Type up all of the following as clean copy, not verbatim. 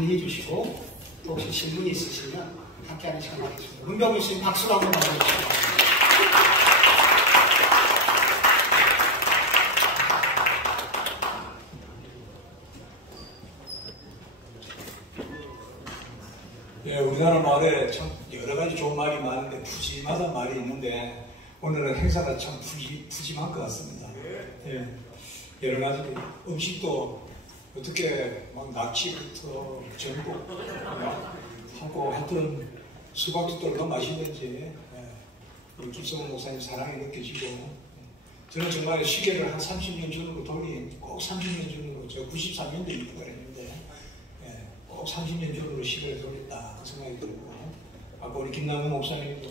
안내해 주시고 또 혹시 질문이 있으시면 함께하는 시간 갖겠습니다. 문병우 씨 박수로 한번 맞아주시죠. 예, 우리나라 말에 참 여러 가지 좋은 말이 많은데 푸짐하다는 말이 있는데 오늘은 행사가 참 푸짐한 것 같습니다. 예, 여러 가지 음식도 어떻게 막 낙지부터 전복 하고 하여튼 수박도 얼마나 맛있는지 우리 김성훈 목사님 사랑이 느껴지고 저는 정말 시계를 한 30년 전으로 돌린 꼭 30년 전으로 제가 93년도에 입학을 했는데 꼭 30년 전으로 시계를 돌렸다 그 생각이 들고 아까 우리 김남우 목사님도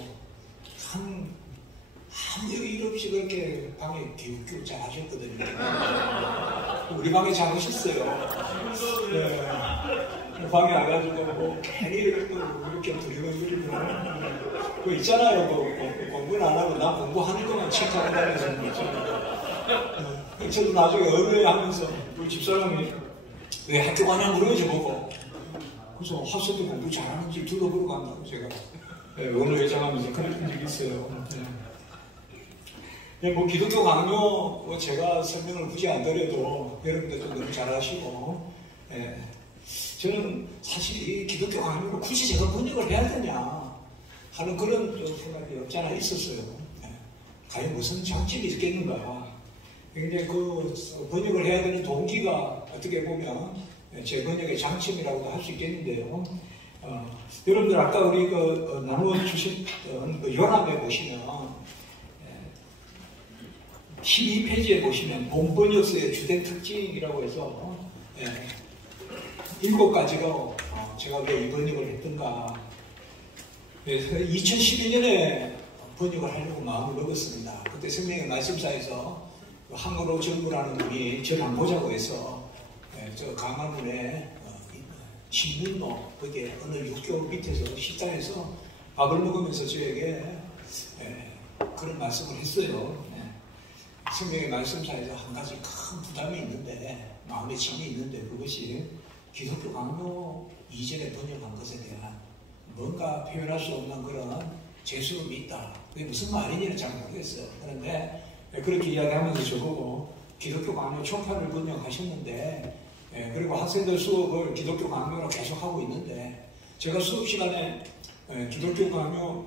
한 여일 없이 그렇게 방에 기웃기웃 잘 하셨거든요. 우리 방에 잘 오셨어요. 방에 와가지고 뭐 괜히 이렇게 두리번거리고 그 있잖아요. 공부는 안 하고 나 공부하는 동안 책하고 다니는 거 있잖아요. 저도 나중에 의뢰하면서 우리 집사람이 왜 학교 가냐 물어보지 보고 그래서 학생들 공부 잘하는지 둘러보러 간다고 제가 오늘 예정하면서 그랬던 적이 있어요. 뭐 기독교 강요 제가 설명을 굳이 안 드려도 여러분들도 너무 잘하시고 저는 사실 이 기독교 강요를 굳이 제가 번역을 해야 되냐 하는 그런 생각이 없지 않아 있었어요. 과연 무슨 장점이 있겠는가. 근데 그 번역을 해야 되는 동기가 어떻게 보면 제 번역의 장점이라고도 할 수 있겠는데요. 여러분들 아까 우리 나누어 주셨던 요람에 보시면 12페이지에 보시면 본번역서의 주된 특징이라고 해서 7가지로 제가 왜 이 번역을 했던가. 그래서 2012년에 번역을 하려고 마음을 먹었습니다. 그때 성령의 말씀사에서 한국어 전무라는 분이 저를 안 보자고 해서 저 강화문에 신문로 거기에 어느 육교 밑에서 식당에서 밥을 먹으면서 저에게 그런 말씀을 했어요. 성경의 말씀사에서 한 가지 큰 부담이 있는데 마음의 짐이 있는데 그것이 기독교 강요 이전에 번역한 것에 대한 뭔가 표현할 수 없는 그런 재수음이 있다. 그게 무슨 말인지는 잘 모르겠어요. 그런데 그렇게 이야기하면서 저보고 기독교 강요 총파를 번역하셨는데 그리고 학생들 수업을 기독교 강요로 계속하고 있는데 제가 수업 시간에 기독교 강요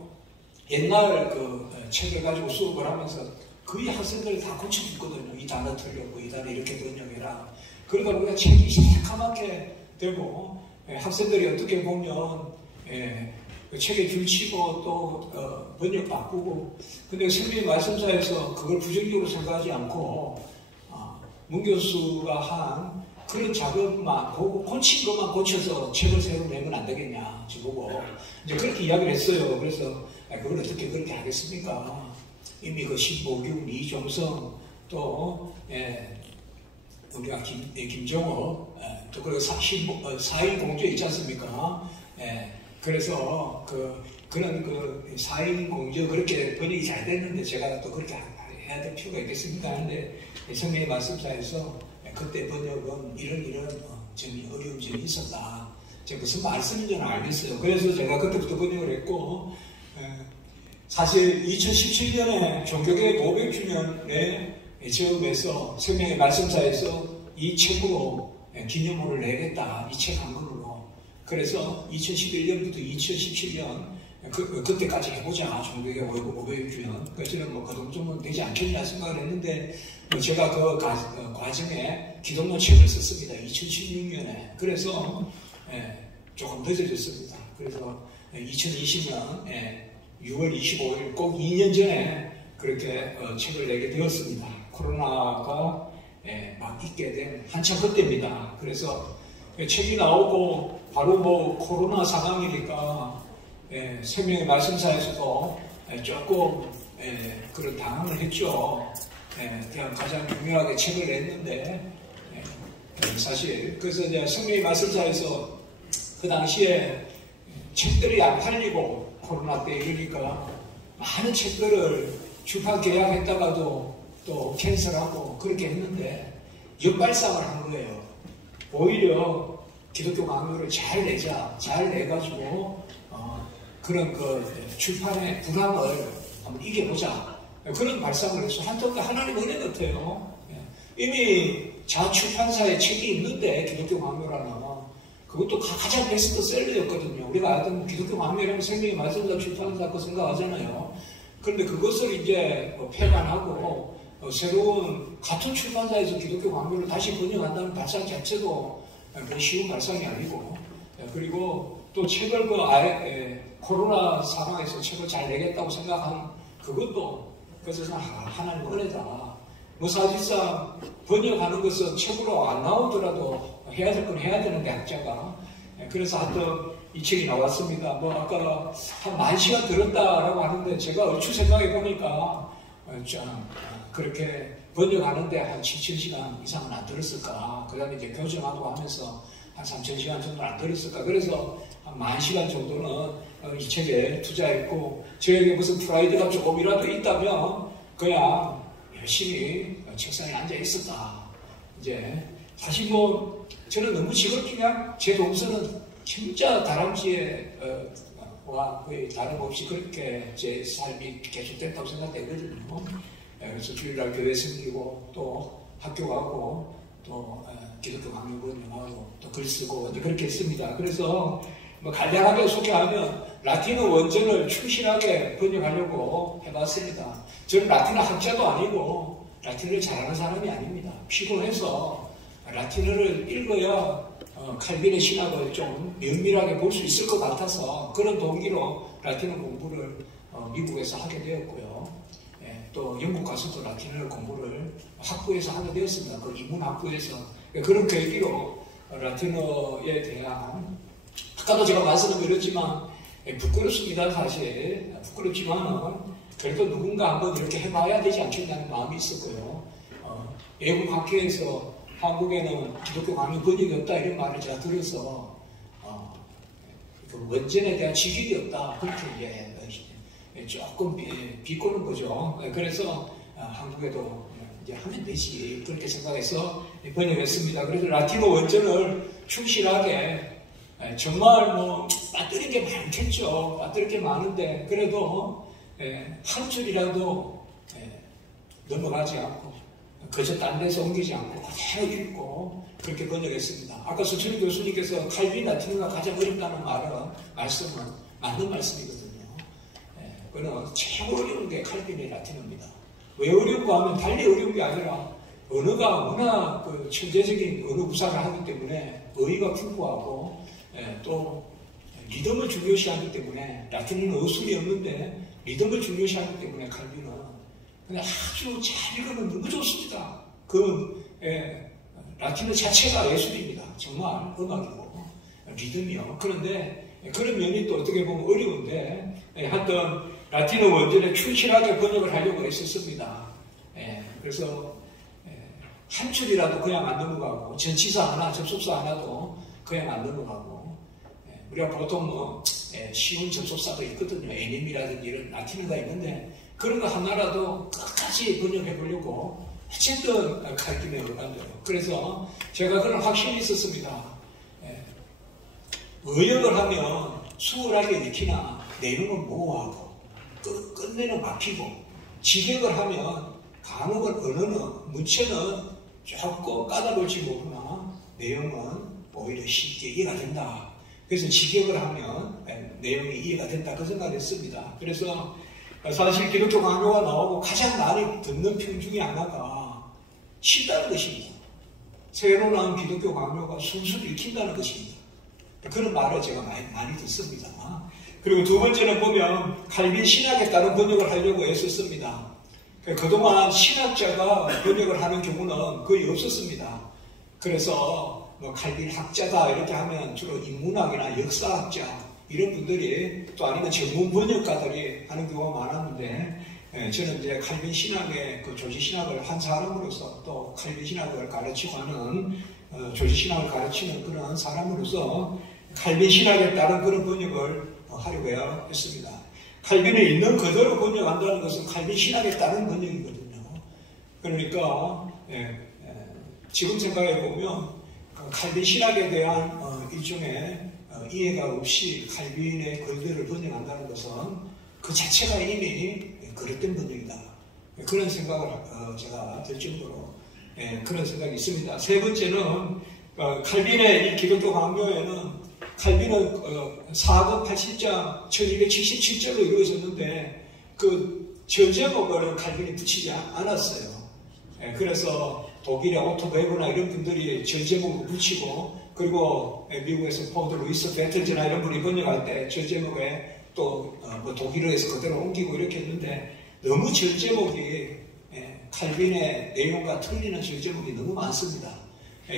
옛날 그 책을 가지고 수업을 하면서 거의 학생들 다 고쳐줬거든요. 이 단어 틀렸고 이 단어 이렇게 번역해라. 그러다 보니까 책이 새카맣게 되고 학생들이 어떻게 보면 그 책에 줄치고 또 번역 바꾸고 근데 성경의 말씀사에서 그걸 부정적으로 생각하지 않고 문 교수가 한 그런 작업만 보고 고친 것만 고쳐서 책을 새로 내면 안 되겠냐 저보고 이제 그렇게 이야기를 했어요. 그래서 그걸 어떻게 그렇게 하겠습니까? 이미 그 신보균, 이종성 또 우리가 김정호 또 그리고 사인공조 있지 않습니까? 그래서 그런 그 사인공조 그렇게 번역이 잘 됐는데 제가 또 그렇게 해야 될 필요가 있겠습니까? 하는데 성경의 말씀사에서 그때 번역은 이런 점이 어려운 점이 있었다. 제가 무슨 말씀인지는 알겠어요. 그래서 제가 그때부터 번역을 했고 사실 2017년에 종교개혁 500주년에 처음에서 성경의 말씀사에서 이 책으로 기념호를 내겠다. 이 책 한 권으로. 그래서 2011년부터 2017년 그때까지 해보자. 종교개혁 500주년. 그래서 저는 뭐 그 정도면 되지 않겠냐 생각을 했는데 제가 그 과정에 기독론 책을 썼습니다. 2016년에. 그래서 조금 늦어졌습니다. 그래서 2020년 6월 25일 꼭 2년 전에 그렇게 책을 내게 되었습니다. 코로나가 막 있게 된 한참 그때입니다. 그래서 책이 나오고 바로 뭐 코로나 상황이니까 생명의 말씀사에서도 조금 그런 당황을 했죠. 그냥 가장 중요하게 책을 냈는데 사실 그래서 이제 생명의 말씀사에서 그 당시에 책들이 안 팔리고 코로나 때 이러니까 많은 책들을 출판 계약했다가도 또 캔슬하고 그렇게 했는데 역발상을 한 거예요. 오히려 기독교 강요를 잘 내자, 잘 내가지고 그런 그 출판의 불황을 한번 이겨보자. 그런 발상을 해서 한쪽에 하나님 은혜 같아요. 이미 자출판사의 책이 있는데 기독교 강요라는 그것도 가장 베스트셀러였거든요. 우리가 알던 기독교 강요라면 생명의 말씀자 출판사 그 생각하잖아요. 그런데 그것을 이제 폐간하고 새로운 같은 출판사에서 기독교 강요를 다시 번역한다는 발상 자체도 쉬운 발상이 아니고, 그리고 또 책을 코로나 상황에서 책을 잘 내겠다고 생각한 그것도 그래서 하나님 은혜다. 뭐 사실상 번역하는 것은 책으로 안 나오더라도 해야 될 건 해야 되는데 학자가. 그래서 하여튼 이 책이 나왔습니다. 뭐 아까 한 10,000시간 들었다라고 하는데 제가 얼추 생각해 보니까 그렇게 번역하는데 한 7,000시간 이상은 안 들었을까. 그 다음에 이제 교정하고 하면서 한 3,000시간 정도 안 들었을까. 그래서 한 10,000시간 정도는 이 책에 투자했고, 저에게 무슨 프라이드가 조금이라도 있다면 그냥 열심히 책상에 앉아 있었다. 이제 사실 뭐 저는 너무 지겹게 그냥 제 동서는 진짜 다람쥐에 와 거의 다름없이 그렇게 제 삶이 계속됐다고 생각되거든요. 그래서 주일날 교회 생기고 또 학교 가고 또 기독교 강의 번역하고 또 글 쓰고 이제 그렇게 했습니다. 그래서 뭐 간략하게 소개하면 라틴어 원전을 충실하게 번역하려고 해봤습니다. 저는 라틴어 학자도 아니고 라틴어를 잘하는 사람이 아닙니다. 피곤해서 라틴어를 읽어야 칼빈의 신학을 좀 면밀하게 볼 수 있을 것 같아서 그런 동기로 라틴어 공부를 미국에서 하게 되었고요. 또 영국 가서도 라틴어 공부를 학부에서 하게 되었습니다. 그 인문학부에서. 그런 계기로 라틴어에 대한, 아까도 제가 말씀을 드렸지만 부끄럽습니다. 사실 부끄럽지만 그래도 누군가 한번 이렇게 해봐야 되지 않겠냐는 마음이 있었고요. 외국 학회에서 한국에는 기독교 강의 번역이 없다 이런 말을 제가 들어서 그 원전에 대한 직익이 없다 그렇게 조금 비꼬는 거죠. 그래서 한국에도 이제 하면 되지 그렇게 생각해서 번역했습니다. 그래서 라틴어 원전을 충실하게 정말 뭐 빠뜨린 게 많겠죠. 빠뜨린 게 많은데 그래도 한 줄이라도 넘어가지 않고 그저 딴 데서 옮기지 않고 그대로 읽고 그렇게 번역했습니다. 아까 수철 교수님께서 칼빈 라틴어가 가장 어렵다는 말씀은 맞는 말씀이거든요. 그는 최고 어려운 게 칼빈의 라틴어입니다. 왜 어려운가 하면 달리 어려운 게 아니라 언어가 워낙 그 천재적인 언어 구사를 하기 때문에 어휘가 풍부하고 또 리듬을 중요시하기 때문에 라틴어는 어순이 없는데 리듬을 중요시하기 때문에 칼빈은 근데 아주 잘 읽으면 너무 좋습니다. 그 라틴어 자체가 예술입니다. 정말 음악이고 리듬이요. 그런데 그런 면이 또 어떻게 보면 어려운데 하여튼 라틴어 원전에 충실하게 번역을 하려고 했었습니다. 그래서 한 줄이라도 그냥 안 넘어가고 전치사 하나, 접속사 하나도 그냥 안 넘어가고 우리가 보통 뭐 쉬운 접속사도 있거든요. 애님이라든지 이런 라틴어가 있는데 그런 거 하나라도 끝까지 번역해 보려고 어쨌든 칼빈에 어간대요. 그래서 제가 그런 확신이 있었습니다. 의역을 하면 수월하게 읽히나 내용은 모호하고 끝내는 막히고 직역을 하면 강어는 언어는 문체는 조금 까다로울지 모르나 내용은 오히려 쉽게 이해가 된다. 그래서 직역을 하면 내용이 이해가 된다. 그 생각을 했습니다. 그래서 사실 기독교 강요가 나오고 가장 많이 듣는 평 중에 하나가 쉽다는 것입니다. 새로 나온 기독교 강요가 순수를 읽힌다는 것입니다. 그런 말을 제가 많이 듣습니다. 그리고 두 번째는 보면 칼빈 신학에 따른 번역을 하려고 애썼습니다. 그동안 신학자가 번역을 하는 경우는 거의 없었습니다. 그래서 뭐 칼빈 학자다 이렇게 하면 주로 인문학이나 역사학자 이런 분들이 또 아니면 전문 번역가들이 하는 경우가 많았는데 저는 이제 칼빈 신학의 그 조지 신학을 한 사람으로서 또 칼빈 신학을 가르치고 하는 조지 신학을 가르치는 그런 사람으로서 칼빈 신학에 따른 그런 번역을 하려고 했습니다. 칼빈이 있는 그대로 번역한다는 것은 칼빈 신학에 따른 번역이거든요. 그러니까 지금 생각해 보면 칼빈 신학에 대한 일종의 이해가 없이 칼빈의 글들을 번역한다는 것은 그 자체가 이미 그릇된 번역이다. 그런 생각을 제가 들 정도로 그런 생각이 있습니다. 세 번째는 칼빈의 이 기독교 강요에는 칼빈은 4권 80장 1277절로 이루어졌는데 그 절제목을 칼빈이 붙이지 않았어요. 그래서 독일의 오토 베브나 이런 분들이 절제목을 붙이고, 그리고 미국에서 포드 루이스 베틀즈나 이런 분이 번역할 때 절제목에 또 뭐 독일어에서 그대로 옮기고 이렇게 했는데, 너무 절제목이 칼빈의 내용과 틀리는 절제목이 너무 많습니다.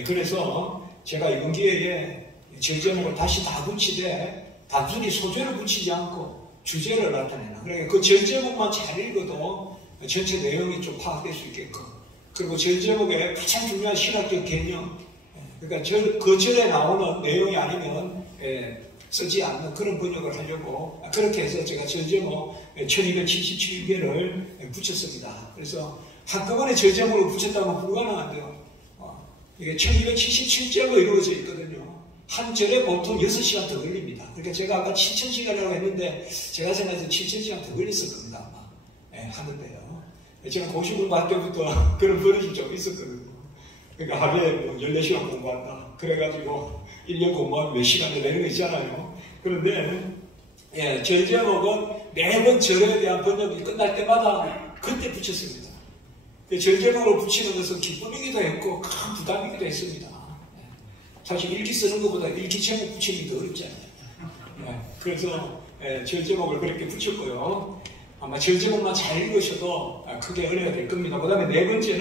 그래서 제가 이번 기회에 절제목을 다시 다 붙이되 단순히 소재를 붙이지 않고 주제를 나타내나. 그러니까 그 절제목만 잘 읽어도 전체 내용이 좀 파악될 수 있게끔, 그리고 절제목의 가장 중요한 신학적 개념, 그러니까 그 절에 나오는 내용이 아니면 쓰지 않는 그런 번역을 하려고 그렇게 해서 제가 절제목 1277개를 붙였습니다. 그래서 한꺼번에 절제목을 붙였다면 불가능한데요. 이게 1277절로 이루어져 있거든요. 한 절에 보통 6시간 더 걸립니다. 그러니까 제가 아까 7000시간이라고 했는데 제가 생각해서 7000시간 더 걸렸을 겁니다. 아마. 하는데요. 제가 고시공부할 때부터 그런 버릇이 좀 있었거든요. 그러니까 하루에 뭐 14시간 공부한다. 그래가지고 1년 공부하면 몇 시간을 내는 거 있잖아요. 그런데 절제목은 매번 절에 대한 번역이 끝날 때마다 그때 붙였습니다. 절제목을 붙이는 것은 기쁨이기도 했고 큰 부담이기도 했습니다. 사실 일기 쓰는 것보다 일기 제목 붙이는 게 더 어렵잖아요. 그래서 절제목을 그렇게 붙였고요. 아마 절제목만 잘 읽으셔도 크게 은혜가 될 겁니다. 그 다음에 네 번째는